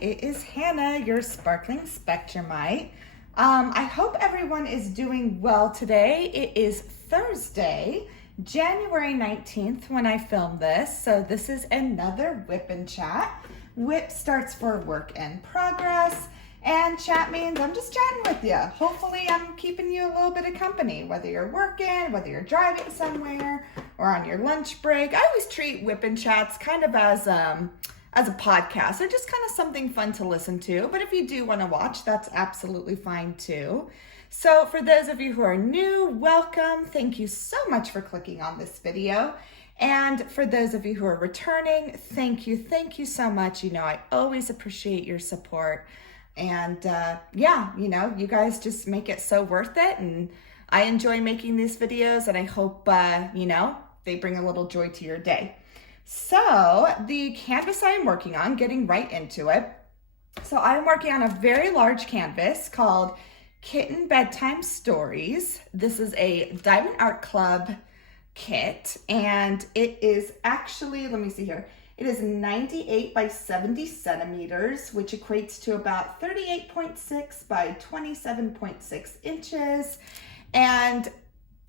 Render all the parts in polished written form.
It is Hannah, your Sparkling Spectrumite. I hope everyone is doing well today. It is Thursday, January 19th when I film this. So this is another WIP and Chat. WIP starts for work in progress, and chat means I'm just chatting with you. Hopefully I'm keeping you a little bit of company, whether you're working, whether you're driving somewhere, or on your lunch break. I always treat WIP and Chats kind of as a podcast, or just kind of something fun to listen to. But if you do want to watch, that's absolutely fine too. So for those of you who are new, welcome. Thank you so much for clicking on this video. And for those of you who are returning, thank you so much. You know, I always appreciate your support. And yeah, you know, you guys just make it so worth it. And I enjoy making these videos, and I hope, you know, they bring a little joy to your day. So the canvas I'm working on, getting right into it. So I'm working on a very large canvas called Kitten Bedtime Stories. This is a Diamond Art Club kit, and it is actually, let me see here. It is 98 by 70 centimeters, which equates to about 38.6 by 27.6 inches. And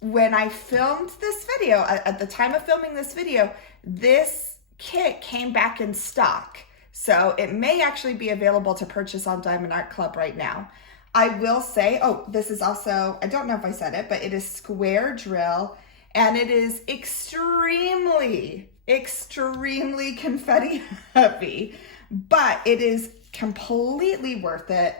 when I filmed this video, at the time of filming this video, this kit came back in stock. So it may actually be available to purchase on Diamond Art Club right now. I will say, oh, this is also, I don't know if I said it, but it is square drill, and it is extremely confetti heavy, but it is completely worth it.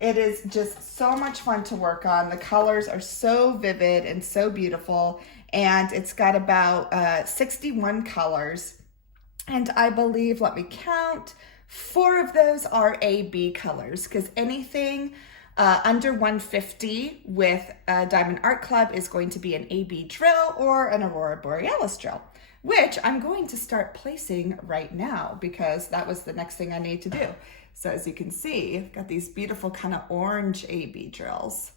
It is just so much fun to work on. The colors are so vivid and so beautiful, and it's got about 61 colors. And I believe, let me count, 4 of those are AB colors, because anything under 150 with Diamond Art Club is going to be an AB drill or an Aurora Borealis drill, which I'm going to start placing right now because that was the next thing I need to do. So as you can see, I've got these beautiful kind of orange AB drills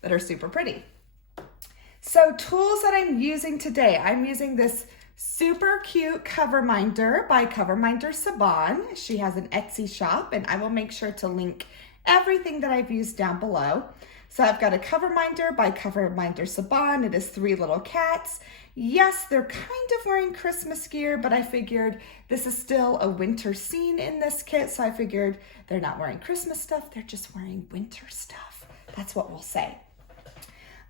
that are super pretty. So tools that I'm using today, I'm using this super cute cover minder by Cover Minder Saban. She has an Etsy shop, and I will make sure to link everything that I've used down below. So I've got a cover minder by Cover Minder Saban. It is 3 little cats. Yes, they're kind of wearing Christmas gear, but I figured this is still a winter scene in this kit, so I figured they're not wearing Christmas stuff, they're just wearing winter stuff. That's what we'll say.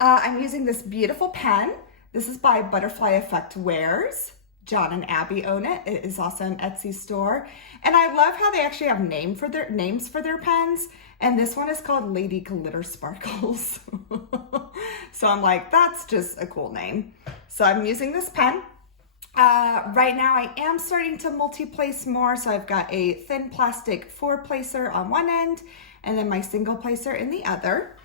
I'm using this beautiful pen. This is by Butterfly Effect Wares. John and Abby own it. It is also an Etsy store. And I love how they actually have names for their pens. And this one is called Lady Glitter Sparkles. So I'm like, that's just a cool name. So I'm using this pen. Right now I am starting to multi-place more. So I've got a thin plastic 4-placer on one end and then my single placer in the other.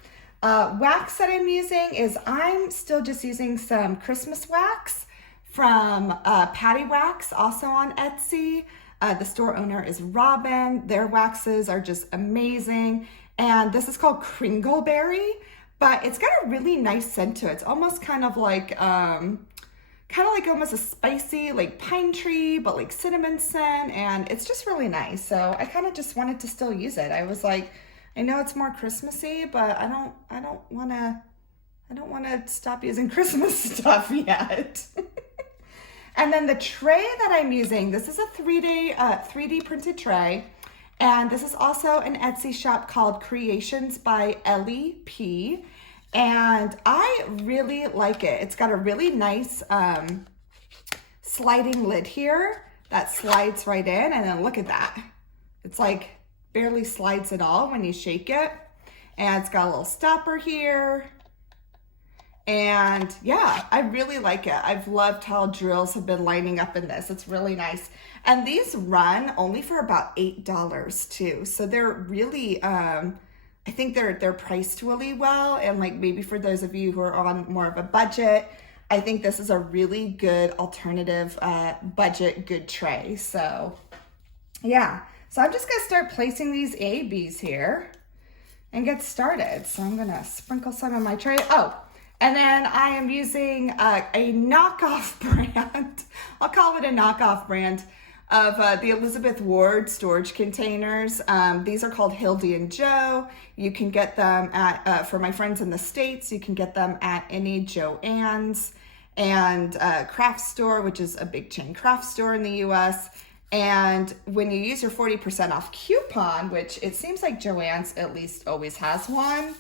Wax that I'm using is, I'm still just using some Christmas wax from Patty Wax, also on Etsy. The store owner is Robin. Their waxes are just amazing. And this is called Kringleberry, but it's got a really nice scent to it. It's almost kind of like almost a spicy, like pine tree, but like cinnamon scent. And it's just really nice. So I kind of just wanted to still use it. I was like, I know it's more Christmassy, but I don't want to stop using Christmas stuff yet. And then the tray that I'm using, this is a 3D printed tray. And this is also an Etsy shop called Creations by Ellie P. And I really like it. It's got a really nice sliding lid here that slides right in. And then look at that. It's like barely slides at all when you shake it. And it's got a little stopper here. And yeah, I really like it. I've loved how drills have been lining up in this. It's really nice. And these run only for about $8 too. So they're really, I think they're priced really well. And like maybe for those of you who are on more of a budget, I think this is a really good alternative budget good tray. So yeah, so I'm just gonna start placing these ABs here and get started. So I'm gonna sprinkle some on my tray. Oh, and then I am using a knockoff brand. I'll call it a knockoff brand. of the Elizabeth Ward storage containers. These are called Hildy and Joe. You can get them at, for my friends in the States, you can get them at any Joann's and craft store, which is a big chain craft store in the US. And when you use your 40% off coupon, which it seems like Joann's at least always has one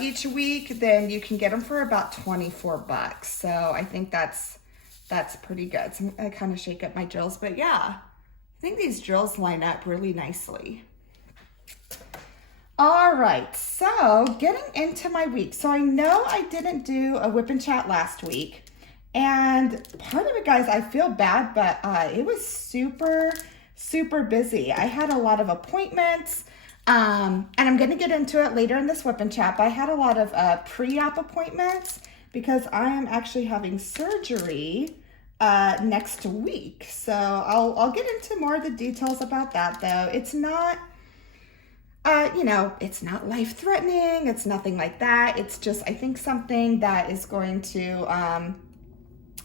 each week, then you can get them for about $24. So I think that's pretty good. So I kind of shake up my drills, but yeah, I think these drills line up really nicely. All right, so getting into my week. So I know I didn't do a WIP and Chat last week. And part of it, guys, I feel bad, but it was super, super busy. I had a lot of appointments, and I'm going to get into it later in this WIP and Chat, but I had a lot of pre-op appointments because I am actually having surgery next week. So I'll get into more of the details about that, though. It's not, it's not life-threatening. It's nothing like that. It's just, I think, something that is going to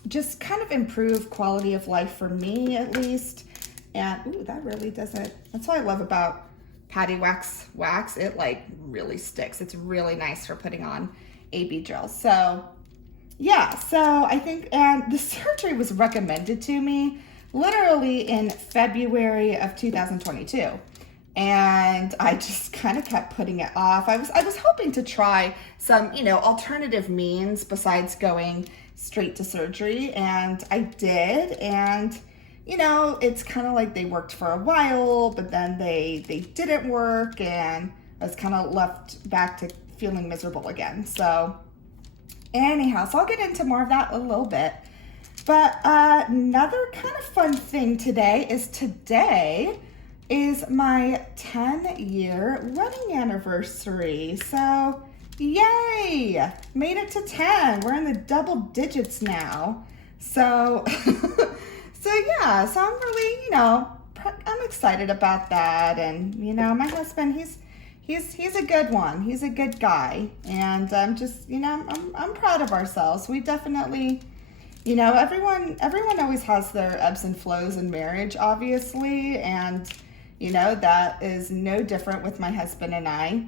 just kind of improve quality of life for me, at least. And ooh, that really doesn't, that's what I love about Patty Wax. It like really sticks. It's really nice for putting on AB drills. So yeah, so I think, and the surgery was recommended to me literally in February of 2022. And I just kind of kept putting it off. I was hoping to try some, alternative means besides going straight to surgery, and I did. And it's kind of like they worked for a while, but then they didn't work, and I was kind of left back to feeling miserable again. So anyhow, so I'll get into more of that a little bit. But another kind of fun thing today is my 10-year wedding anniversary. So yay, made it to 10. We're in the double digits now. So yeah, so I'm really, I'm excited about that. And, my husband, he's a good one. He's a good guy. And I'm just, I'm proud of ourselves. We definitely, everyone always has their ebbs and flows in marriage, obviously. And, that is no different with my husband and I.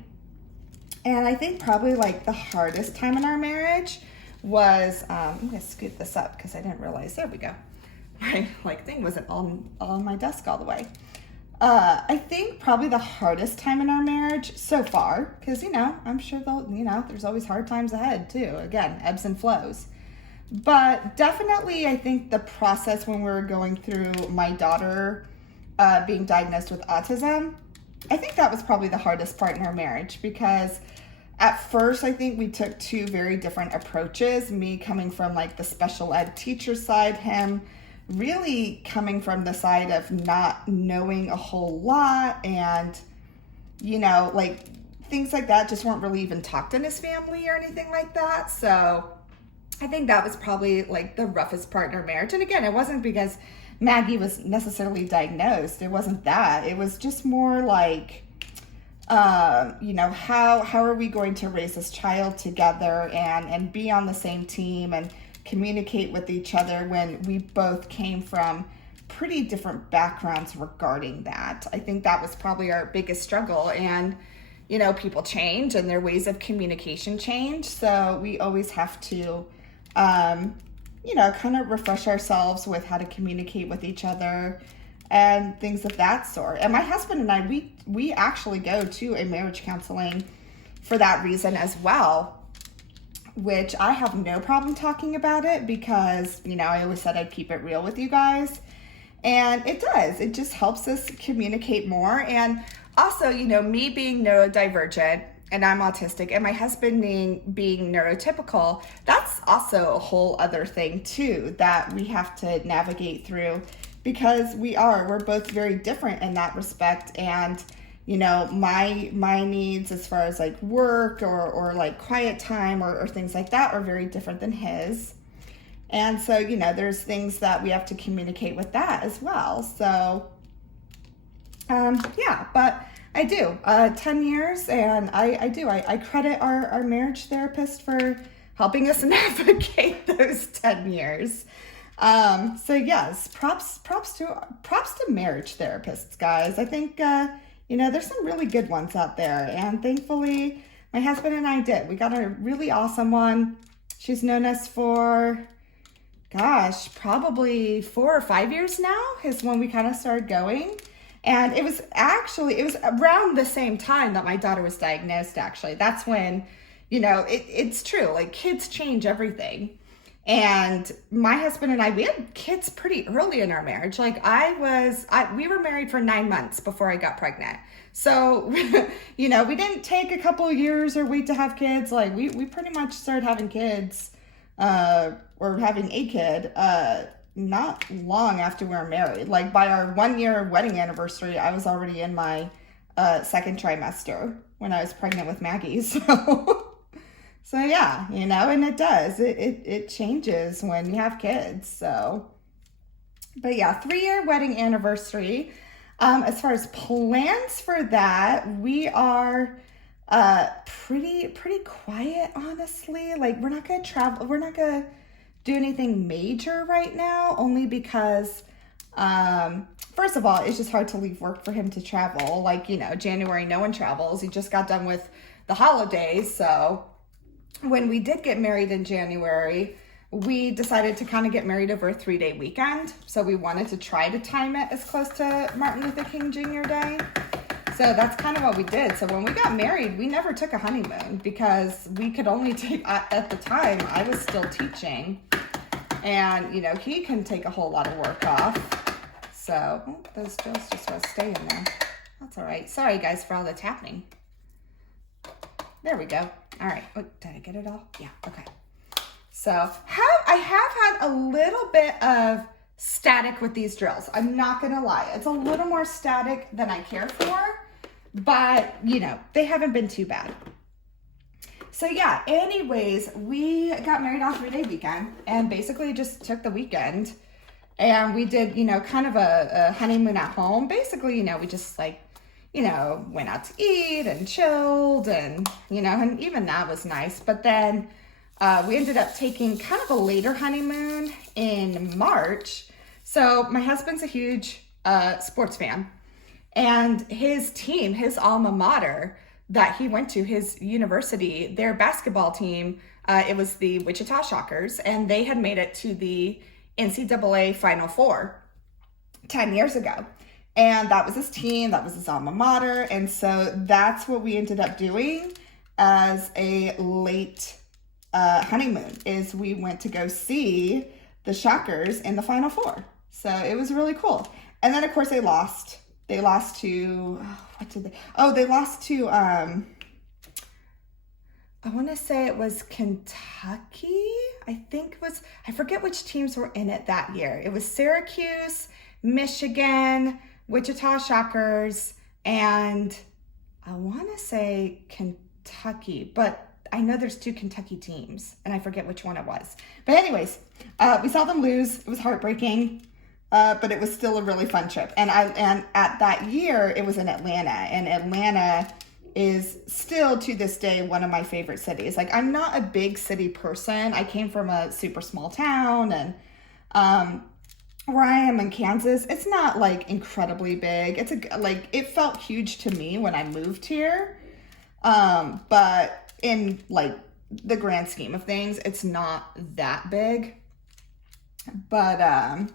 And I think probably like the hardest time in our marriage was, I'm gonna scoot this up because I didn't realize, there we go. My thing wasn't on my desk all the way. I think probably the hardest time in our marriage so far, because, I'm sure there's always hard times ahead too. Again, ebbs and flows. But definitely I think the process when we were going through my daughter being diagnosed with autism, I think that was probably the hardest part in our marriage, because at first I think we took two very different approaches. Me coming from like the special ed teacher side, him really coming from the side of not knowing a whole lot, and things like that just weren't really even talked in his family or anything like that. So I think that was probably like the roughest part in our marriage. And again, it wasn't because Maggie was necessarily diagnosed. It wasn't that. It was just more like, how are we going to raise this child together and be on the same team and communicate with each other when we both came from pretty different backgrounds regarding that. I think that was probably our biggest struggle. And, people change and their ways of communication change. So we always have to, kind of refresh ourselves with how to communicate with each other and things of that sort. And my husband and I, we actually go to a marriage counseling for that reason as well, which I have no problem talking about it because, I always said I'd keep it real with you guys. And it does. It just helps us communicate more. And also, me being neurodivergent, and I'm autistic, and my husband being neurotypical, that's also a whole other thing too that we have to navigate through, because we're both very different in that respect. And my needs as far as like work or like quiet time or things like that are very different than his. And so, there's things that we have to communicate with that as well. So yeah, but I do 10 years, and I credit our marriage therapist for helping us navigate those 10 years. So yes, props to marriage therapists, guys. I think, there's some really good ones out there. And thankfully, my husband and I did. We got a really awesome one. She's known us for, gosh, probably 4 or 5 years now is when we kind of started going. And it was around the same time that my daughter was diagnosed, actually. That's when, it's true. Like, kids change everything. And my husband and I, we had kids pretty early in our marriage. Like, we were married for 9 months before I got pregnant. So, we didn't take a couple of years or wait to have kids. Like, we pretty much started having kids, or having a kid, not long after we were married. Like, by our 1-year wedding anniversary, I was already in my second trimester when I was pregnant with Maggie. So yeah, and it does. It changes when you have kids. So, but yeah, 3-year wedding anniversary. As far as plans for that, we are pretty quiet, honestly. Like, we're not gonna travel. We're not gonna do anything major right now, only because first of all, it's just hard to leave work for him to travel. Like, January, no one travels. He just got done with the holidays. So when we did get married in January, we decided to kind of get married over a 3-day weekend. So we wanted to try to time it as close to Martin Luther King Jr. Day. So that's kind of what we did. So when we got married, we never took a honeymoon because we could only take, at the time, I was still teaching. And, he can take a whole lot of work off. So, those drills just want to stay in there. That's all right. Sorry, guys, for all the tapping. There we go. All right. Oh, did I get it all? Yeah. Okay. So I have had a little bit of static with these drills. I'm not going to lie. It's a little more static than I care for, but they haven't been too bad. So yeah, anyways, we got married on 3-day weekend and basically just took the weekend and we did, kind of a honeymoon at home. Basically, we just went out to eat and chilled and even that was nice. But then we ended up taking kind of a later honeymoon in March. So my husband's a huge sports fan, and his team, his alma mater that he went to, his university, their basketball team, it was the Wichita Shockers, and they had made it to the NCAA Final Four 10 years ago. And that was his team, that was his alma mater. And so that's what we ended up doing as a late honeymoon, is we went to go see the Shockers in the Final Four. So it was really cool. And then of course they lost. They lost to, they lost to, I want to say it was Kentucky. I forget which teams were in it that year. It was Syracuse, Michigan, Wichita Shockers, and I want to say Kentucky, but I know there's 2 Kentucky teams, and I forget which one it was. But anyways, we saw them lose. It was heartbreaking, but it was still a really fun trip. And at that year, it was in Atlanta, and Atlanta is still to this day one of my favorite cities. Like, I'm not a big city person. I came from a super small town, and where I am in Kansas, it's not like incredibly big. It felt huge to me when I moved here. But in like the grand scheme of things, it's not that big. But I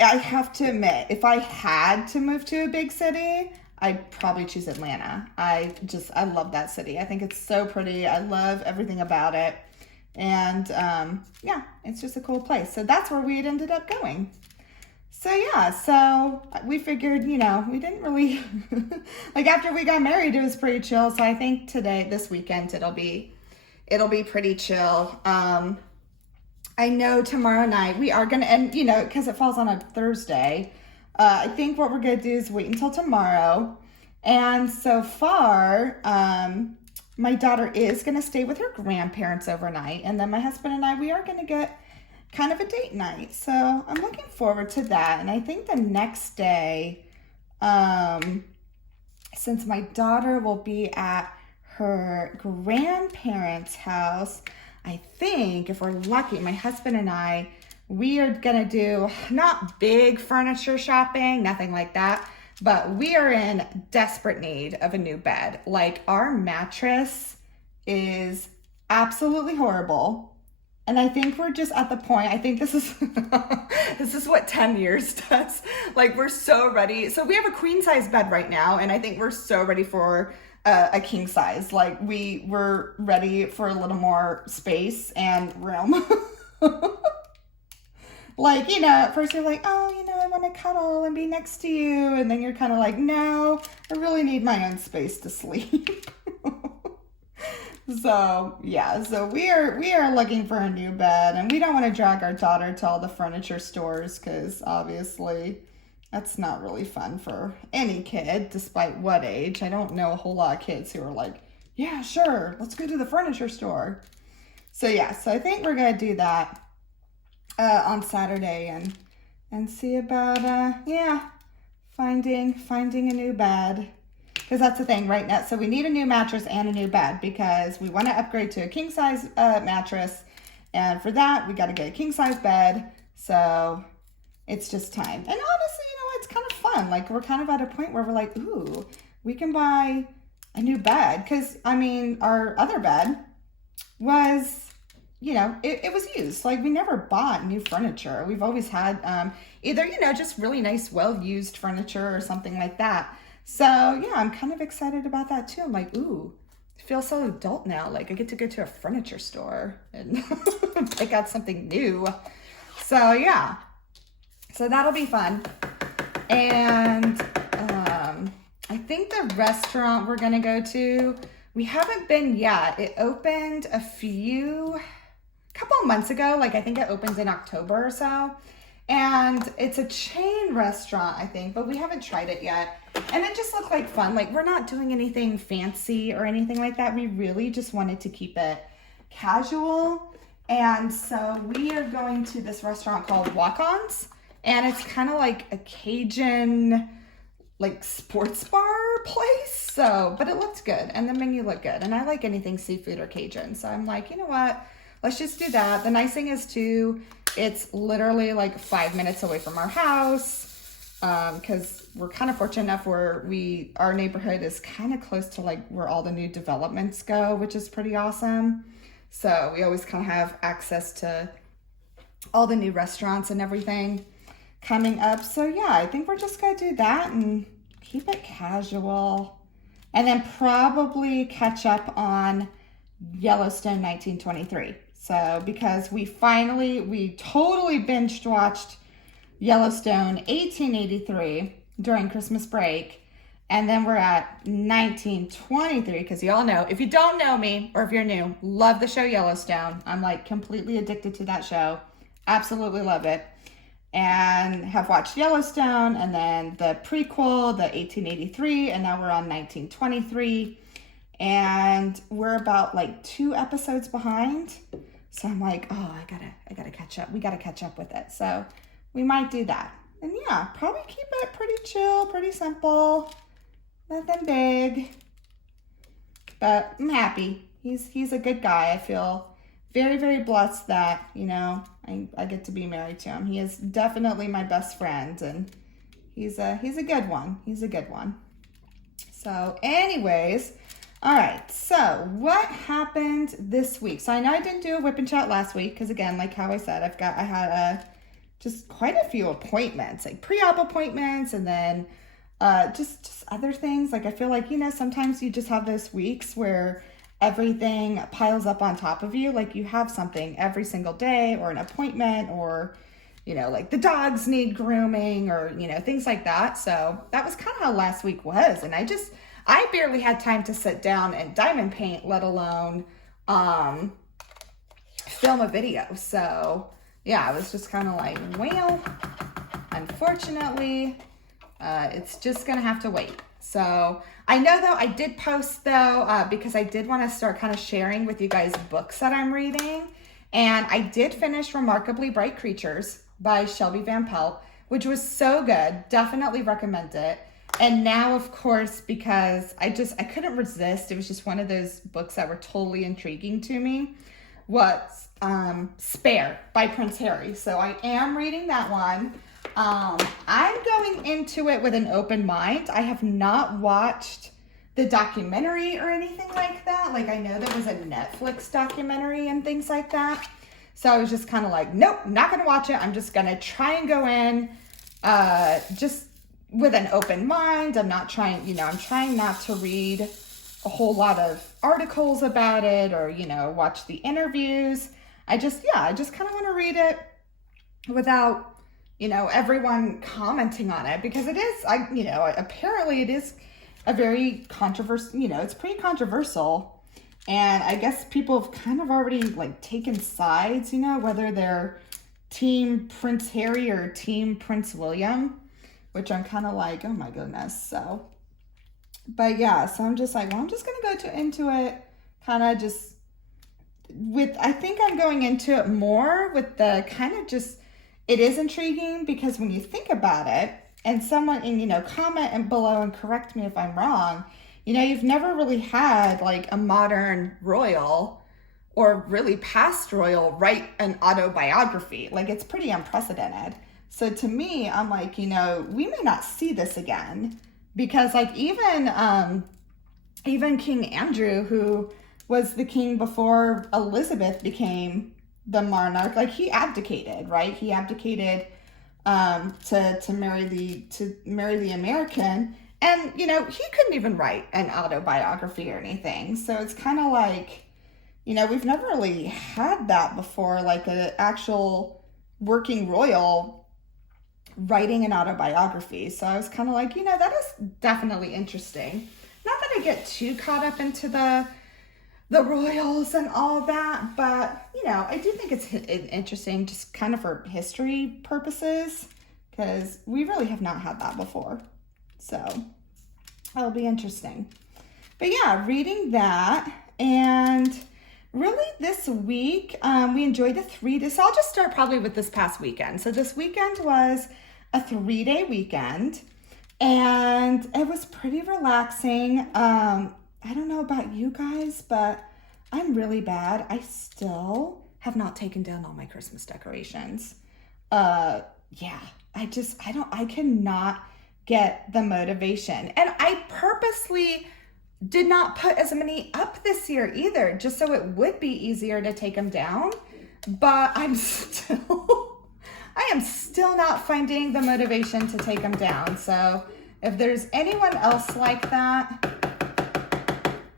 have to admit, if I had to move to a big city, I'd probably choose Atlanta. I love that city. I think it's so pretty. I love everything about it. And yeah, it's just a cool place. So that's where we had ended up going. So yeah, so we figured, we didn't really, like, after we got married, it was pretty chill. So I think this weekend, it'll be pretty chill. I know tomorrow night we are going to, and because it falls on a Thursday, I think what we're going to do is wait until tomorrow. And so far, my daughter is going to stay with her grandparents overnight. And then my husband and I, we are going to get kind of a date night. So I'm looking forward to that. And I think the next day, since my daughter will be at her grandparents' house, I think if we're lucky, my husband and I we are gonna do not big furniture shopping, nothing like that, but we are in desperate need of a new bed. Like, our mattress is absolutely horrible. And I think we're just at the point, I think this is this is what 10 years does. Like, we're so ready. So we have a queen size bed right now, and I think we're so ready for a king size. Like, we're ready for a little more space and room. Like, you know, at first you're like, oh, you know, I want to cuddle and be next to you. And then you're kind of like, no, I really need my own space to sleep. So, yeah, so we are looking for a new bed, and we don't want to drag our daughter to all the furniture stores because obviously that's not really fun for any kid, despite what age. I don't know a whole lot of kids who are like, yeah, sure, let's go to the furniture store. So, yeah, so I think we're going to do that on Saturday and see about finding a new bed, because that's the thing right now. So we need a new mattress and a new bed because we want to upgrade to a king size mattress, and for that we got to get a king size bed. So it's just time. And honestly, you know, it's kind of fun. Like, we're kind of at a point where we're like, ooh, we can buy a new bed, because I mean, our other bed was, you know, it was used. Like, we never bought new furniture. We've always had either, you know, just really nice, well-used furniture or something like that. So, yeah, I'm kind of excited about that too. I'm like, ooh, I feel so adult now. Like, I get to go to a furniture store and pick out something new. So, yeah. So that'll be fun. And I think the restaurant we're going to go to, we haven't been yet. It opened a couple of months ago. Like, I think it opened in October or so. And it's a chain restaurant, I think, but we haven't tried it yet. And it just looked like fun. Like, we're not doing anything fancy or anything like that. We really just wanted to keep it casual. And so we are going to this restaurant called Walk-Ons. And it's kind of like a Cajun, like, sports bar place. So, but it looked good. And the menu looked good. And I like anything seafood or Cajun. So I'm like, you know what? Let's just do that. The nice thing is too, it's literally like 5 minutes away from our house, because we're kind of fortunate enough where our neighborhood is kind of close to like where all the new developments go, which is pretty awesome. So we always kind of have access to all the new restaurants and everything coming up. So yeah, I think we're just gonna do that and keep it casual, and then probably catch up on Yellowstone 1923. So, because we totally binge watched Yellowstone 1883 during Christmas break, and then we're at 1923, because y'all know, if you don't know me or if you're new, love the show Yellowstone. I'm like completely addicted to that show. Absolutely love it. And have watched Yellowstone, and then the prequel, the 1883, and now we're on 1923. And we're about like 2 episodes behind. So I'm like, oh, I gotta catch up. We gotta catch up with it. So we might do that. And yeah, probably keep it pretty chill, pretty simple, nothing big. But I'm happy. He's a good guy. I feel very, very blessed that, you know, I get to be married to him. He is definitely my best friend, and he's a good one. He's a good one. So anyways, all right, so what happened this week? So I know I didn't do a WIP and Chat last week because, again, like how I said, I had just quite a few appointments, like pre-op appointments, and then just other things. Like, I feel like, you know, sometimes you just have those weeks where everything piles up on top of you. Like, you have something every single day, or an appointment, or, you know, like the dogs need grooming, or, you know, things like that. So that was kind of how last week was, and I barely had time to sit down and diamond paint, let alone film a video. So yeah, I was just kind of like, well, unfortunately, it's just gonna have to wait. So I know though, I did post though, because I did want to start kind of sharing with you guys books that I'm reading. And I did finish Remarkably Bright Creatures by Shelby Van Pelt, which was so good. Definitely recommend it. And now, of course, because I couldn't resist, it was just one of those books that were totally intriguing to me, was Spare by Prince Harry. So I am reading that one. I'm going into it with an open mind. I have not watched the documentary or anything like that. Like, I know there was a Netflix documentary and things like that. So I was just kind of like, nope, not going to watch it. I'm just going to try and go in just with an open mind. I'm trying not to read a whole lot of articles about it or, watch the interviews. I just kind of want to read it without, everyone commenting on it, because it is, apparently it is a very controversial, it's pretty controversial. And I guess people have kind of already like taken sides, whether they're Team Prince Harry or Team Prince William, which I'm kind of like, oh my goodness. So, but yeah, so I'm just like, well, I'm just going to go into it kind of just with, I think I'm going into it more with the kind of just, it is intriguing because when you think about it, and someone, comment and below and correct me if I'm wrong, you've never really had like a modern royal or really past royal write an autobiography. Like, it's pretty unprecedented. So to me, I'm like, we may not see this again, because like even King Andrew, who was the king before Elizabeth became the monarch, like he abdicated, right? He abdicated to marry the American, and he couldn't even write an autobiography or anything. So it's kind of like, we've never really had that before, like an actual working royal writing an autobiography. So I was kind of like, that is definitely interesting. Not that I get too caught up into the royals and all that, but I do think it's interesting just kind of for history purposes, because we really have not had that before. So that'll be interesting. But yeah, reading that, and really this week we enjoyed the 3 days. So I'll just start probably with this past weekend. So this weekend was a 3-day weekend, and it was pretty relaxing. I don't know about you guys, but I'm really bad. I still have not taken down all my Christmas decorations. I cannot get the motivation. And I purposely did not put as many up this year either, just so it would be easier to take them down. But I am still not finding the motivation to take them down. So if there's anyone else like that,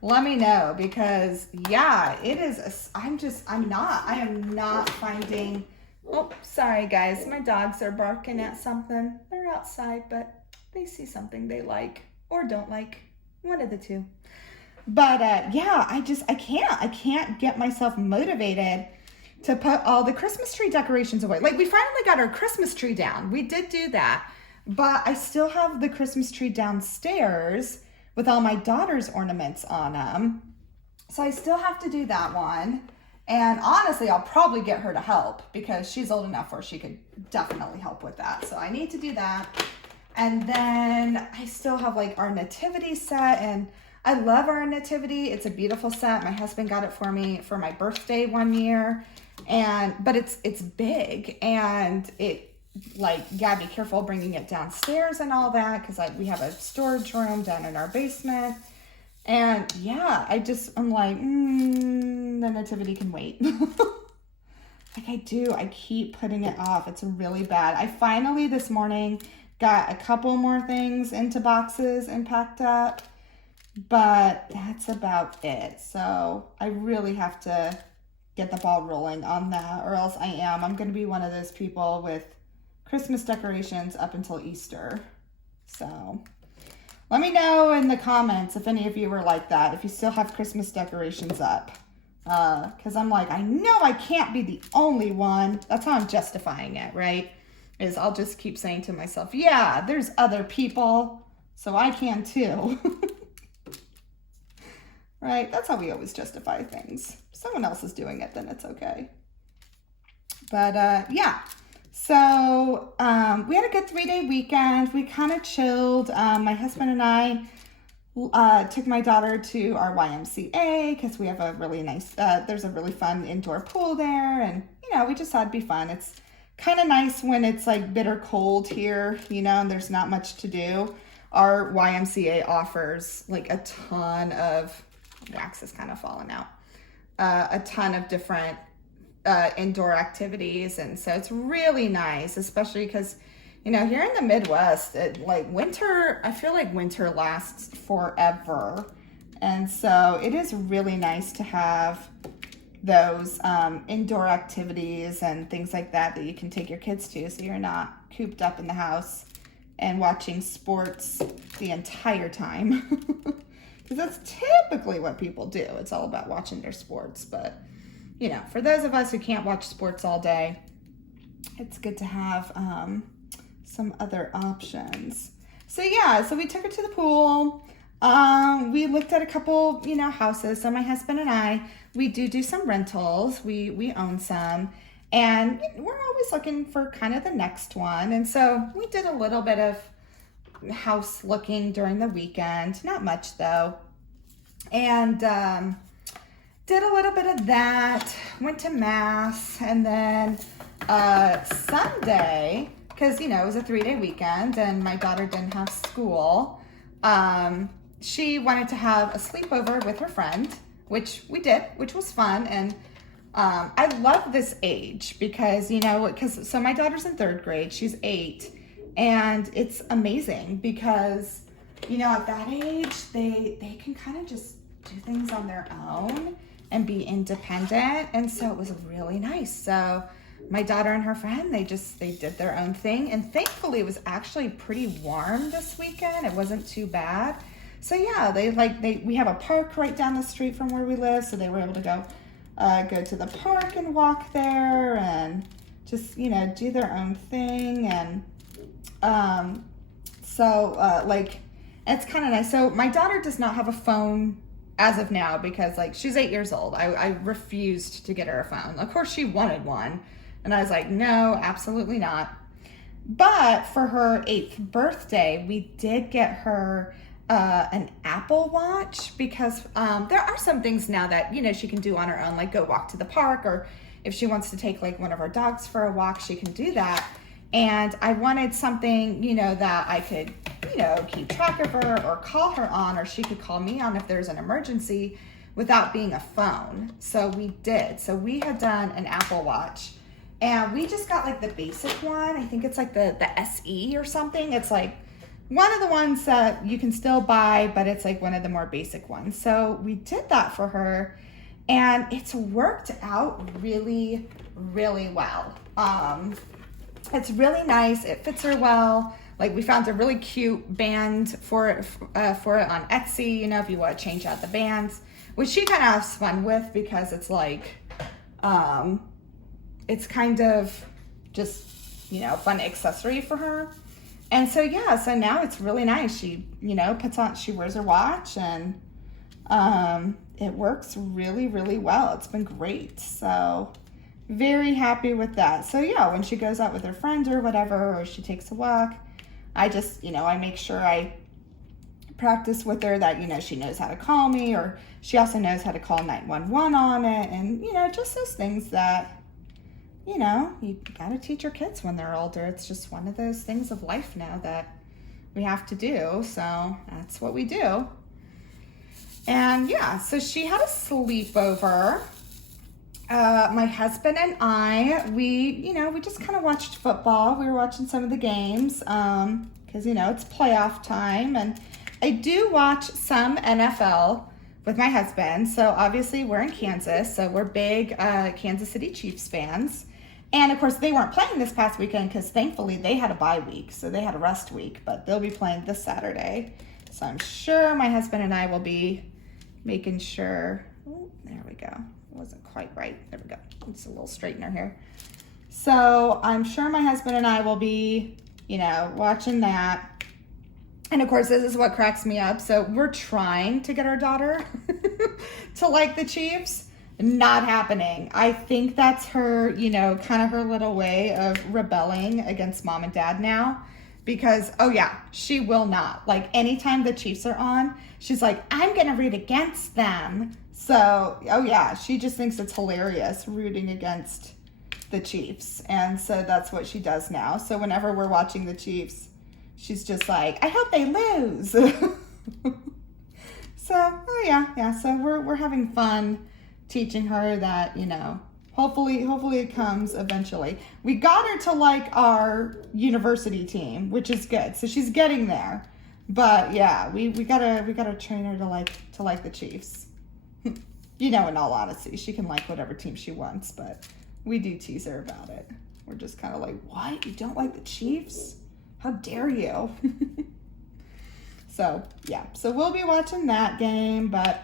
let me know, because yeah, it is, I am not finding, oh, sorry guys, my dogs are barking at something. They're outside, but they see something they like or don't like, one of the two. But yeah, I can't get myself motivated to put all the Christmas tree decorations away. Like, we finally got our Christmas tree down. We did do that, but I still have the Christmas tree downstairs with all my daughter's ornaments on them. So I still have to do that one. And honestly, I'll probably get her to help, because she's old enough where she could definitely help with that. So I need to do that. And then I still have like our nativity set, and I love our nativity. It's a beautiful set. My husband got it for me for my birthday one year. But it's big, and it, like, gotta be careful bringing it downstairs and all that, because we have a storage room down in our basement. And yeah, I'm like, the nativity can wait. Like, I keep putting it off. It's really bad. I finally this morning got a couple more things into boxes and packed up, but that's about it. So I really have to get the ball rolling on that, or else I'm going to be one of those people with Christmas decorations up until Easter. So let me know in the comments if any of you were like that, if you still have Christmas decorations up. Because I'm like, I know I can't be the only one. That's how I'm justifying it, right? Is I'll just keep saying to myself, yeah, there's other people, so I can too. Right? That's how we always justify things. If someone else is doing it, then it's okay. But yeah. So we had a good 3-day weekend. We kind of chilled. My husband and I took my daughter to our YMCA because we have a really nice, there's a really fun indoor pool there. And, we just thought it'd be fun. It's kind of nice when it's like bitter cold here, and there's not much to do. Our YMCA offers like a ton of, wax is kind of falling out, a ton of different indoor activities. And so it's really nice, especially because, here in the Midwest, winter, I feel like winter lasts forever. And so it is really nice to have those indoor activities and things like that you can take your kids to, so you're not cooped up in the house and watching sports the entire time. Because that's typically what people do. It's all about watching their sports. But, for those of us who can't watch sports all day, it's good to have some other options. So we took her to the pool. We looked at a couple, houses. So my husband and I, we do some rentals. We own some. And we're always looking for kind of the next one. And so we did a little bit of house looking during the weekend. Not much, though. And did a little bit of that. Went to Mass. And then Sunday, because, it was a 3-day weekend and my daughter didn't have school, she wanted to have a sleepover with her friend, which we did, which was fun. And I love this age because, so my daughter's in 3rd grade, she's 8, and it's amazing because, at that age, they can kind of just do things on their own and be independent. And so it was really nice. So my daughter and her friend, they did their own thing. And thankfully it was actually pretty warm this weekend. It wasn't too bad. So we have a park right down the street from where we live. So they were able to go to the park and walk there and just, do their own thing. And it's kind of nice. So my daughter does not have a phone as of now because she's 8 years old. I refused to get her a phone. Of course she wanted one. And I was like, no, absolutely not. But for her 8th birthday, we did get her an Apple Watch because there are some things now that, she can do on her own, like go walk to the park, or if she wants to take one of our dogs for a walk, she can do that. And I wanted something, that I could, keep track of her or call her on, or she could call me on if there's an emergency without being a phone. So we did. So we had done an Apple Watch. And we just got the basic one. I think it's the SE or something. It's one of the ones that you can still buy, but it's one of the more basic ones. So we did that for her and it's worked out really, really well. It's really nice. It fits her well. We found a really cute band for it on Etsy, if you want to change out the bands, which she kind of has fun with because it's it's kind of just, fun accessory for her. And so, so now it's really nice. She, she wears her watch and it works really, really well. It's been great. So very happy with that. So when she goes out with her friends or whatever, or she takes a walk, I just, I make sure I practice with her that, she knows how to call me, or she also knows how to call 911 on it. And, just those things that, you gotta teach your kids when they're older. It's just one of those things of life now that we have to do. So that's what we do. And so she had a sleepover. My husband and I, we just kind of watched football. We were watching some of the games because, it's playoff time. And I do watch some NFL with my husband. So obviously we're in Kansas. So we're big Kansas City Chiefs fans. And of course they weren't playing this past weekend because thankfully they had a bye week. So they had a rest week, but they'll be playing this Saturday. So I'm sure my husband and I will be making sure. Oh, there we go. It wasn't quite right. There we go. It's a little straightener here. So I'm sure my husband and I will be, watching that. And of course, this is what cracks me up. So we're trying to get our daughter to like the Chiefs. Not happening. I think that's her, kind of her little way of rebelling against mom and dad now, because, oh yeah, she will not. Like anytime the Chiefs are on, she's like, I'm going to root against them. So, oh yeah, she just thinks it's hilarious rooting against the Chiefs. And so that's what she does now. So whenever we're watching the Chiefs, she's just like, I hope they lose. So, oh yeah. So we're having fun teaching her that, you know, hopefully it comes eventually. We got her to like our university team, which is good. So she's getting there. But yeah, we gotta train her to like the Chiefs. You know, in all honesty, she can like whatever team she wants, but we do tease her about it. We're just kind of like, what? You don't like the Chiefs? How dare you? So yeah, so we'll be watching that game. But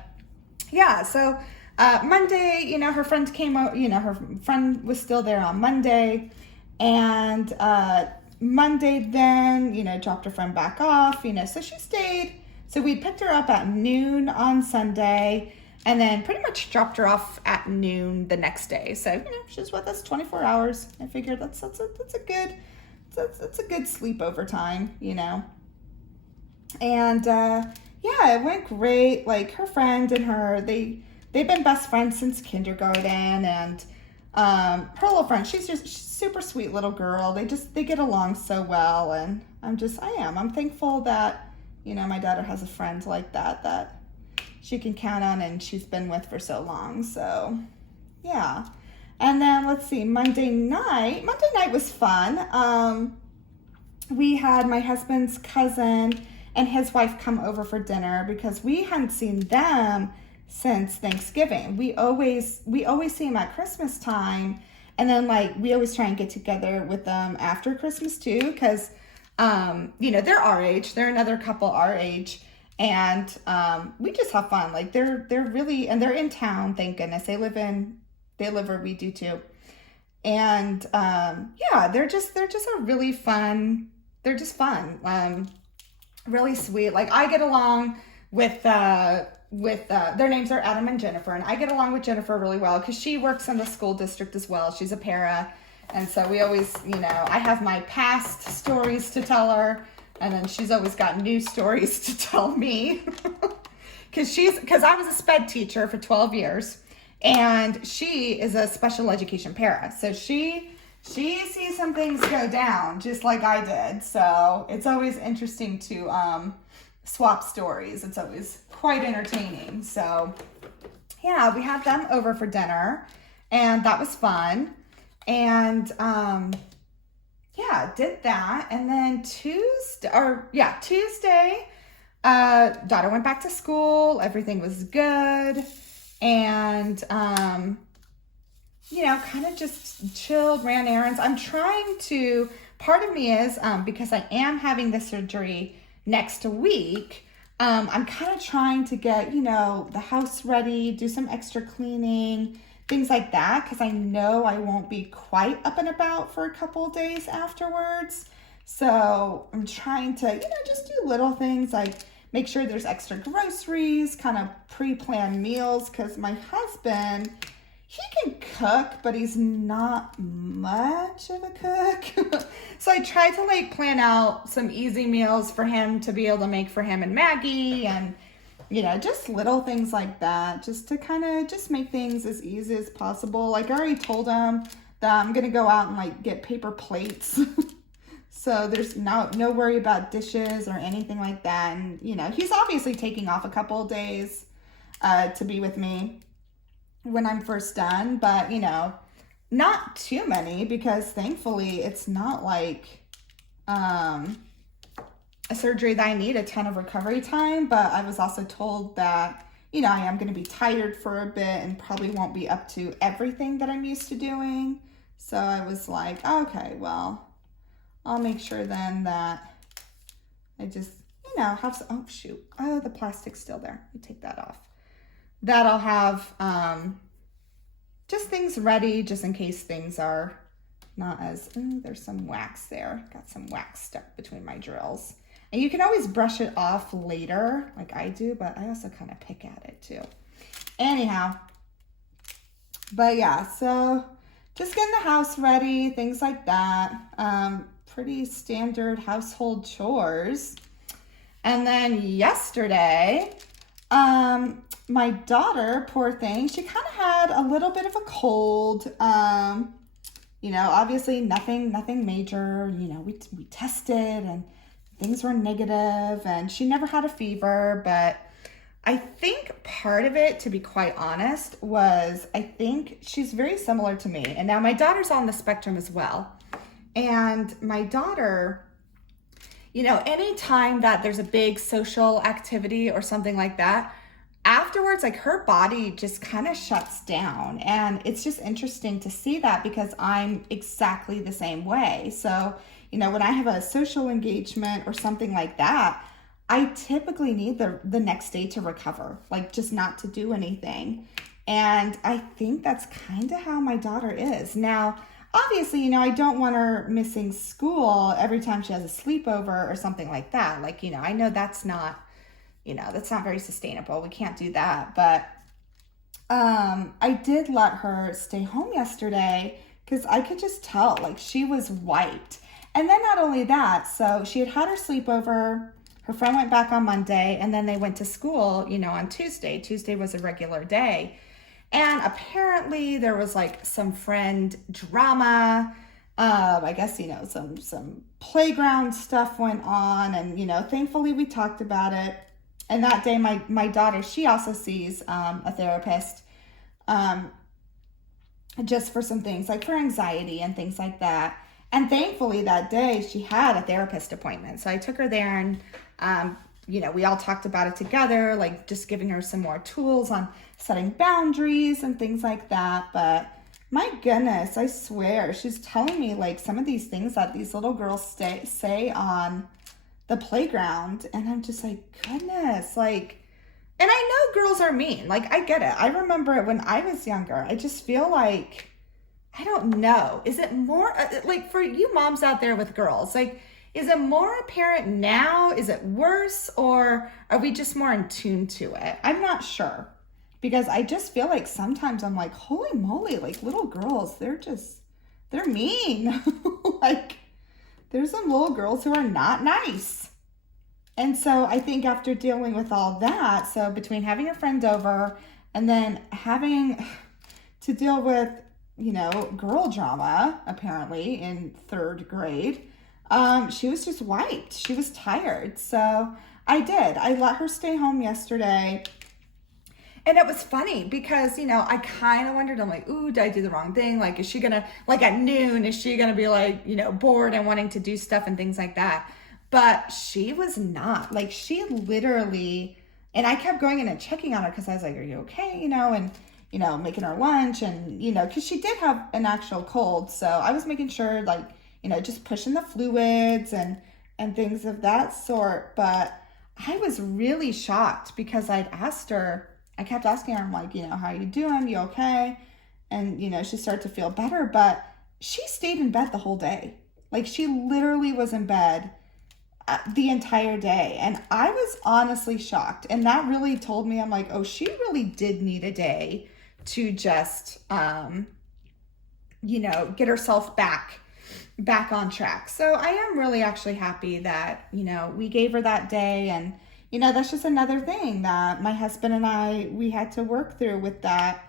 yeah, so Monday, you know, her friend came out, you know, her friend was still there on Monday. And Monday then, you know, dropped her friend back off, you know, so she stayed. So we picked her up at noon on Sunday and then pretty much dropped her off at noon the next day. So, you know, she's with us 24 hours. I figured that's a good sleepover time, you know. And yeah, it went great. Like her friend and her, they've been best friends since kindergarten. And her little friend, she's super sweet little girl. They get along so well. And I'm thankful that, you know, my daughter has a friend like that she can count on and she's been with for so long. So yeah. And then let's see, Monday night was fun. We had my husband's cousin and his wife come over for dinner because we hadn't seen them since Thanksgiving. We always see them at Christmas time, and then like we always try and get together with them after Christmas too, because you know, they're our age, they're another couple our age, and we just have fun. Like they're really, and they're in town, thank goodness. They live where we do too. And yeah, they're just a really fun. They're just fun. Really sweet. Like I get along with their names are Adam and Jennifer, and I get along with Jennifer really well because she works in the school district as well. She's a para, and so we always, you know, I have my past stories to tell her, and then she's always got new stories to tell me. Because I was a sped teacher for 12 years, and she is a special education para, so she sees some things go down just like I did. So it's always interesting to swap stories. It's always quite entertaining. So yeah, we had them over for dinner and that was fun. And yeah, did that. And then Tuesday, daughter went back to school. Everything was good. And you know, kind of just chilled, ran errands. Part of me is, because I am having the surgery next week, I'm kind of trying to get, you know, the house ready, do some extra cleaning, things like that, because I know I won't be quite up and about for a couple of days afterwards. So I'm trying to, you know, just do little things like make sure there's extra groceries, kind of pre-plan meals, because my husband, he can cook, but he's not much of a cook. So I try to like plan out some easy meals for him to be able to make for him and Maggie, and, you know, just little things like that, just to kind of just make things as easy as possible. Like I already told him that I'm going to go out and like get paper plates. So there's no worry about dishes or anything like that. And, you know, he's obviously taking off a couple of days to be with me when I'm first done, but, you know, not too many, because thankfully it's not like a surgery that I need a ton of recovery time. But I was also told that, you know, I am going to be tired for a bit and probably won't be up to everything that I'm used to doing. So I was like, okay, well, I'll make sure then that I just, you know, have some, oh shoot, oh, the plastic's still there. Let me take that off. That I'll have just things ready just in case things are not as, there's some wax there. Got some wax stuck between my drills. And you can always brush it off later like I do, but I also kind of pick at it too. Anyhow, but yeah, so just getting the house ready, things like that. pretty standard household chores. And then yesterday, my daughter, poor thing, she kind of had a little bit of a cold. Obviously nothing major. We tested and things were negative, and she never had a fever, but I think part of it, to be quite honest, was I think she's very similar to me. And now my daughter's on the spectrum as well. And my daughter, anytime that there's a big social activity or something like that, afterwards, like her body just kind of shuts down. And it's just interesting to see that because I'm exactly the same way. So, when I have a social engagement or something like that, I typically need the next day to recover, like just not to do anything. And I think that's kind of how my daughter is. Now, obviously, I don't want her missing school every time she has a sleepover or something like that. Like, I know that's not very sustainable. We can't do that. But I did let her stay home yesterday because I could just tell, like, she was wiped. And then not only that, so she had her sleepover. Her friend went back on Monday, and then they went to school, on Tuesday. Tuesday was a regular day. And apparently there was like some friend drama. I guess, some playground stuff went on, and, thankfully we talked about it. And that day, my daughter, she also sees a therapist just for some things, like for anxiety and things like that. And thankfully that day she had a therapist appointment. So I took her there and, we all talked about it together, like just giving her some more tools on setting boundaries and things like that. But my goodness, I swear, she's telling me like some of these things that these little girls say on the playground. And I'm just like, goodness, like, and I know girls are mean. Like, I get it. I remember it when I was younger. I just feel like, I don't know. Is it more, like for you moms out there with girls, like, is it more apparent now? Is it worse? Or are we just more in tune to it? I'm not sure. Because I just feel like sometimes I'm like, holy moly, like little girls, they're mean. Like, there's some little girls who are not nice. And so I think after dealing with all that, so between having a friend over and then having to deal with, girl drama, apparently, in 3rd grade, she was just wiped. She was tired. So I let her stay home yesterday. And it was funny because, I kind of wondered, I'm like, ooh, did I do the wrong thing? Like, is she going to, like at noon, is she going to be like, bored and wanting to do stuff and things like that? But she was not. Like, she literally, and I kept going in and checking on her because I was like, are you okay? And, making her lunch and, because she did have an actual cold. So I was making sure, like, just pushing the fluids and things of that sort. But I was really shocked because I kept asking her, I'm like, how are you doing? You okay? And, she started to feel better, but she stayed in bed the whole day. Like, she literally was in bed the entire day. And I was honestly shocked. And that really told me, I'm like, oh, she really did need a day to just, get herself back on track. So I am really actually happy that, we gave her that day. And, that's just another thing that my husband and we had to work through with that,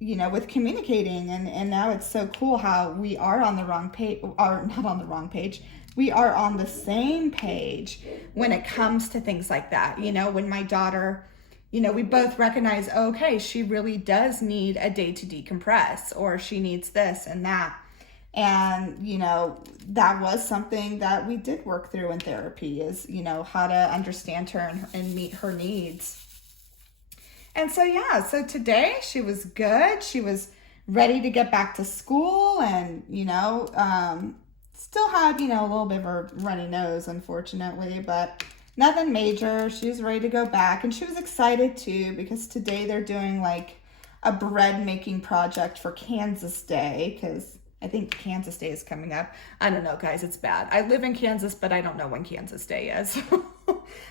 with communicating. And now it's so cool how we are on the wrong page, or not on the wrong page. We are on the same page when it comes to things like that. When my daughter, we both recognize, okay, she really does need a day to decompress, or she needs this and that. And, that was something that we did work through in therapy is, how to understand her and meet her needs. And so, so today she was good. She was ready to get back to school and, still had, a little bit of a runny nose, unfortunately, but nothing major. She was ready to go back, and she was excited too, because today they're doing like a bread making project for Kansas Day, because I think Kansas Day is coming up. I don't know, guys, it's bad. I live in Kansas, but I don't know when Kansas Day is.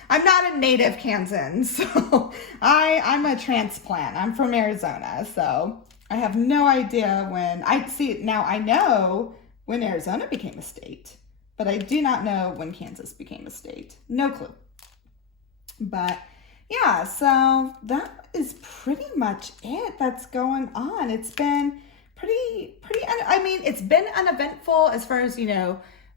I'm not a native Kansan, so I'm a transplant. I'm from Arizona, so I have no idea when. I know when Arizona became a state, but I do not know when Kansas became a state. No clue. But yeah, so that is pretty much it that's going on. It's been it's been uneventful as far as,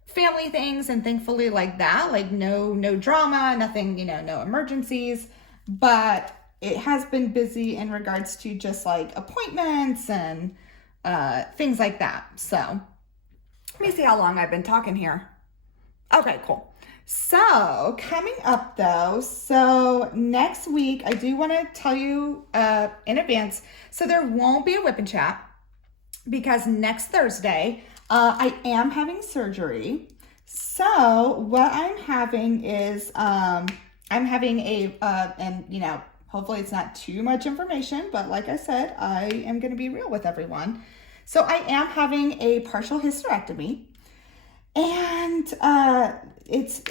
family things, and thankfully like that, like no drama, nothing, no emergencies, but it has been busy in regards to just like appointments and things like that. So let me see how long I've been talking here. Okay, cool. So coming up though, so next week, I do want to tell you in advance, so there won't be a WIP and Chat because next Thursday, I am having surgery. So what I'm having is, I'm having and hopefully it's not too much information, but like I said, I am going to be real with everyone. So I am having a partial hysterectomy, and it's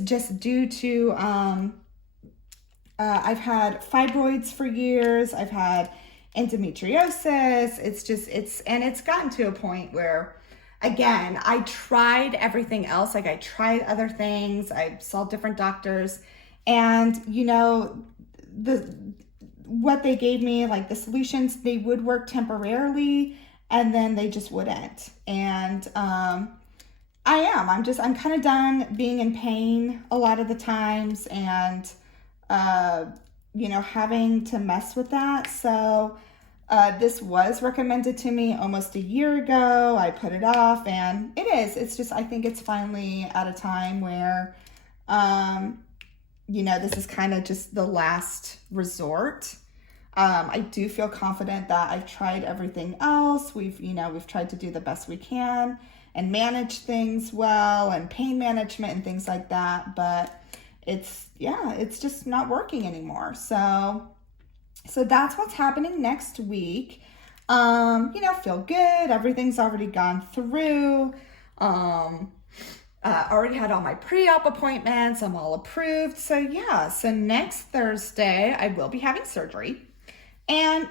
just due to, I've had fibroids for years. I've had endometriosis. It's gotten to a point where, again, I tried everything else. Like I tried other things. I saw different doctors, and what they gave me, like the solutions, they would work temporarily and then they just wouldn't. And I'm kind of done being in pain a lot of the times, and having to mess with that. So this was recommended to me almost a year ago. I put it off, and it's just, I think it's finally at a time where, this is kind of just the last resort. I do feel confident that I've tried everything else. We've tried to do the best we can and manage things well, and pain management and things like that. But it's just not working anymore. So that's what's happening next week. Feel good. Everything's already gone through. Already had all my pre-op appointments. I'm all approved. So next Thursday I will be having surgery. And,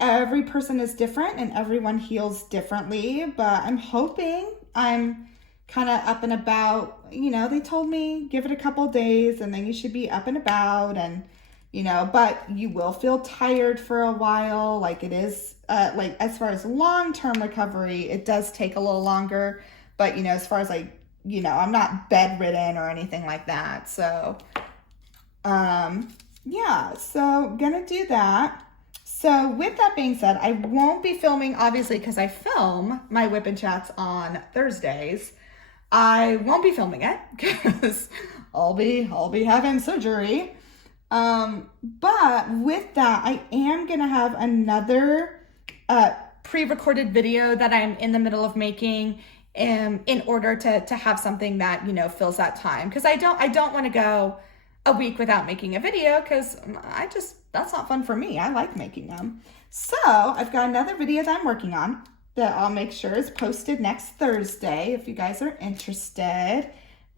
every person is different and everyone heals differently, but I'm hoping I'm kind of up and about. They told me give it a couple days and then you should be up and about, and, but you will feel tired for a while. Like it is, as far as long-term recovery, it does take a little longer, but, as far as I'm not bedridden or anything like that. So, so gonna do that. So with that being said, I won't be filming, obviously, because I film my WIP and Chats on Thursdays. I won't be filming it because I'll be having surgery. But with that, I am gonna have another pre-recorded video that I'm in the middle of making, in order to have something that fills that time, because I don't want to go a week without making a video, because that's not fun for me. I like making them. So I've got another video that I'm working on that I'll make sure is posted next Thursday if you guys are interested,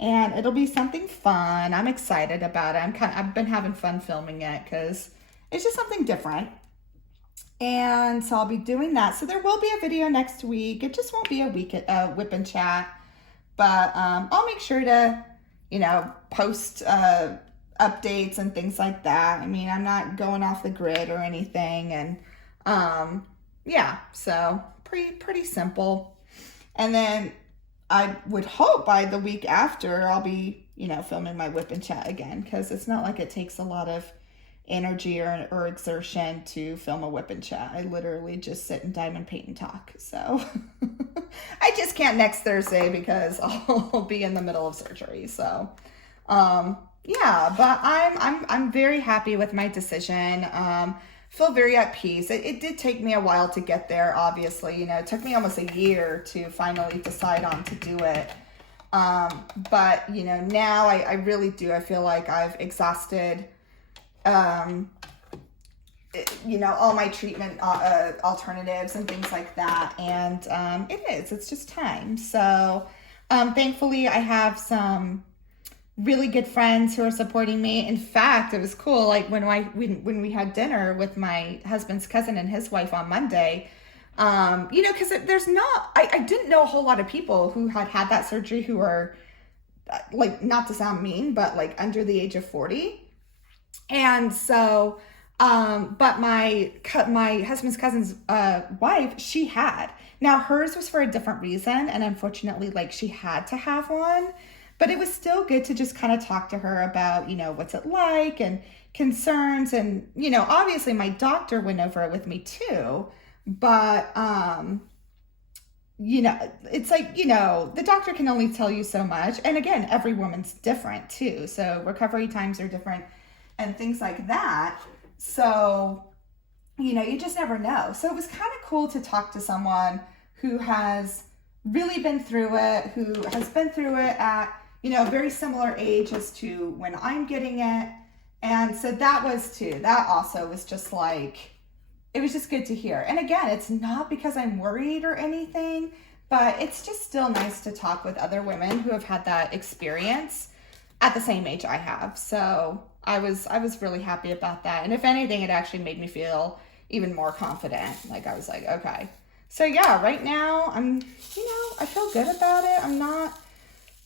and it'll be something fun. I'm excited about it. I've been having fun filming it because it's just something different. And so I'll be doing that. So there will be a video next week. It just won't be a week at WIP and Chat, but I'll make sure to post updates and things like that. I'm not going off the grid or anything, and so pretty simple. And then I would hope by the week after I'll be filming my WIP and Chat again, because it's not like it takes a lot of energy or exertion to film a WIP and Chat. I literally just sit and diamond paint and talk. So I just can't next Thursday because I'll be in the middle of surgery. So but I'm very happy with my decision. Feel very at peace. It did take me a while to get there, obviously. It took me almost a year to finally decide on to do it. But now I really do. I feel like I've exhausted all my treatment alternatives and things like that, and it's just time. So thankfully I have some really good friends who are supporting me. In fact, it was cool, like when we had dinner with my husband's cousin and his wife on Monday, You know, because there's not, I didn't know a whole lot of people who had had that surgery who are like, not to sound mean, but like under the age of 40. And so, but my husband's cousin's wife, she had. Now hers was for a different reason, and unfortunately, like, she had to have one. But it was still good to just kind of talk to her about, you know, what's it like and concerns. And, you know, obviously my doctor went over it with me too. But, you know, it's like, you know, the doctor can only tell you so much. And again, every woman's different too. So recovery times are different and things like that. So, you know, you just never know. So it was kind of cool to talk to someone who has really been through it, who has been through it at, you know, a very similar age as to when I'm getting it. And so that was too, that also was just like, it was just good to hear. And again, it's not because I'm worried or anything, but it's just still nice to talk with other women who have had that experience at the same age I have. So I was really happy about that. And if anything, it actually made me feel even more confident. Like, I was like, okay. So yeah, right now I'm, you know, I feel good about it.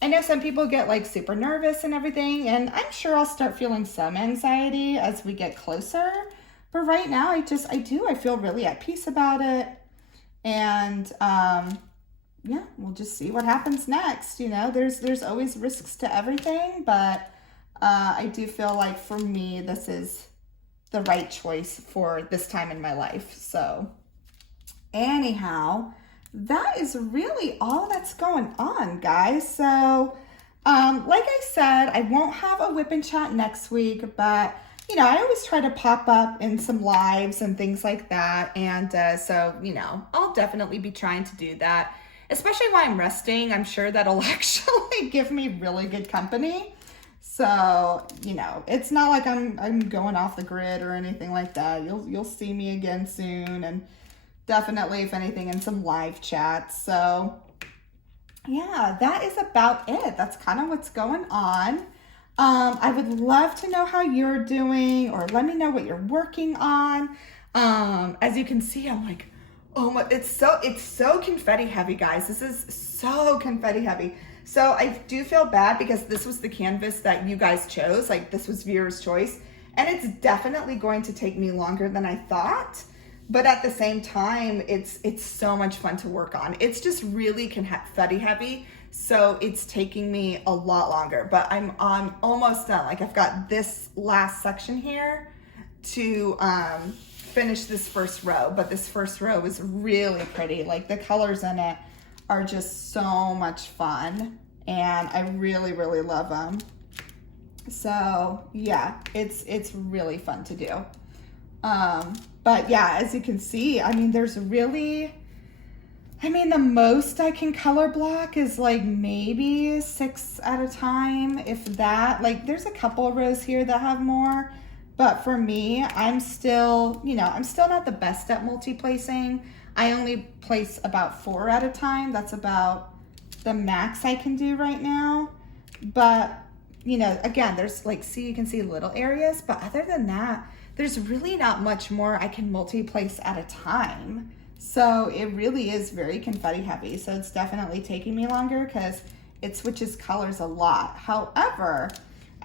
I know some people get like super nervous and everything, and I'm sure I'll start feeling some anxiety as we get closer. But right now I feel really at peace about it. And yeah, we'll just see what happens next. You know, there's always risks to everything, but I do feel like for me, this is the right choice for this time in my life. So anyhow, that is really all that's going on, guys. So like I said, I won't have a WIP and Chat next week, but you know, I always try to pop up in some lives and things like that. And so, you know, I'll definitely be trying to do that, especially while I'm resting. I'm sure that'll actually give me really good company. So, you know, it's not like I'm going off the grid or anything like that. You'll see me again soon, and definitely, if anything, in some live chats. So yeah, that is about it. That's kind of what's going on. I would love to know how you're doing, or let me know what you're working on. As you can see, I'm like, oh my, it's so confetti heavy, guys. This is so confetti heavy. So I do feel bad because this was the canvas that you guys chose. Like, this was viewer's choice, and it's definitely going to take me longer than I thought. But at the same time, it's so much fun to work on. It's just really confetti heavy, so it's taking me a lot longer. But I'm almost done. Like, I've got this last section here to finish this first row. But this first row is really pretty. Like, the colors in it are just so much fun, and I really, really love them. So yeah, it's really fun to do. But yeah, as you can see, I mean, the most I can color block is like maybe 6 at a time, if that. Like, there's a couple of rows here that have more, but for me, I'm still not the best at multi-placing. I only place about 4 at a time. That's about the max I can do right now. But, you know, again, there's like, you can see little areas, but other than that, there's really not much more I can multi-place at a time. So it really is very confetti heavy. So it's definitely taking me longer because it switches colors a lot. However,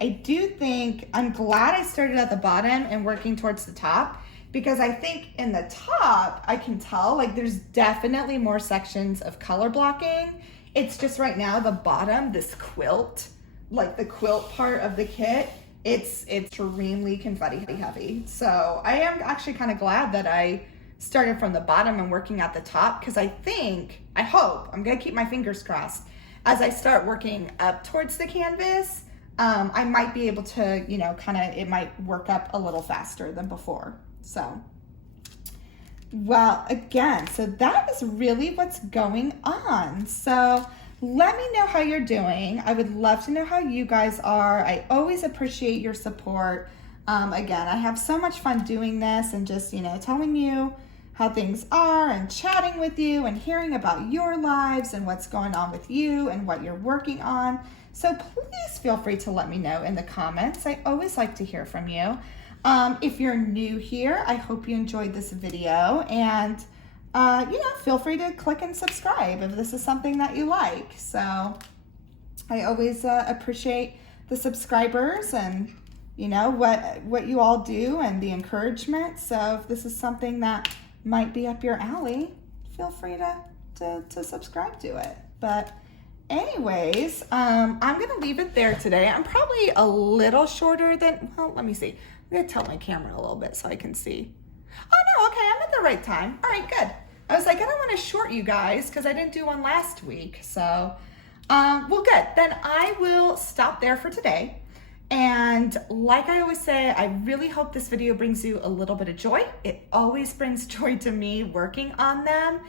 I do think I'm glad I started at the bottom and working towards the top, because I think in the top, I can tell like there's definitely more sections of color blocking. It's just right now, the bottom, this quilt, like the quilt part of the kit, it's extremely confetti heavy. So I am actually kind of glad that I started from the bottom and working at the top, because I hope, I'm gonna keep my fingers crossed, as I start working up towards the canvas, I might be able to, you know, it might work up a little faster than before. So, well, again, so that is really what's going on. So let me know how you're doing. I would love to know how you guys are. I always appreciate your support. Again, I have so much fun doing this and just, you know, telling you how things are and chatting with you and hearing about your lives and what's going on with you and what you're working on. So please feel free to let me know in the comments. I always like to hear from you. If you're new here, I hope you enjoyed this video, and feel free to click and subscribe if this is something that you like. So I always appreciate the subscribers and what you all do and the encouragement. So if this is something that might be up your alley, feel free to subscribe to it. But anyways, I'm gonna leave it there today. I'm probably a little shorter than, well, let me see. I'm gonna tilt my camera a little bit so I can see. Oh no, okay, I'm at the right time. All right, good. I was like, I don't want to short you guys because I didn't do one last week. So, well, good. Then I will stop there for today. And like I always say, I really hope this video brings you a little bit of joy. It always brings joy to me working on them.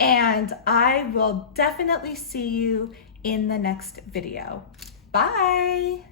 And I will definitely see you in the next video. Bye.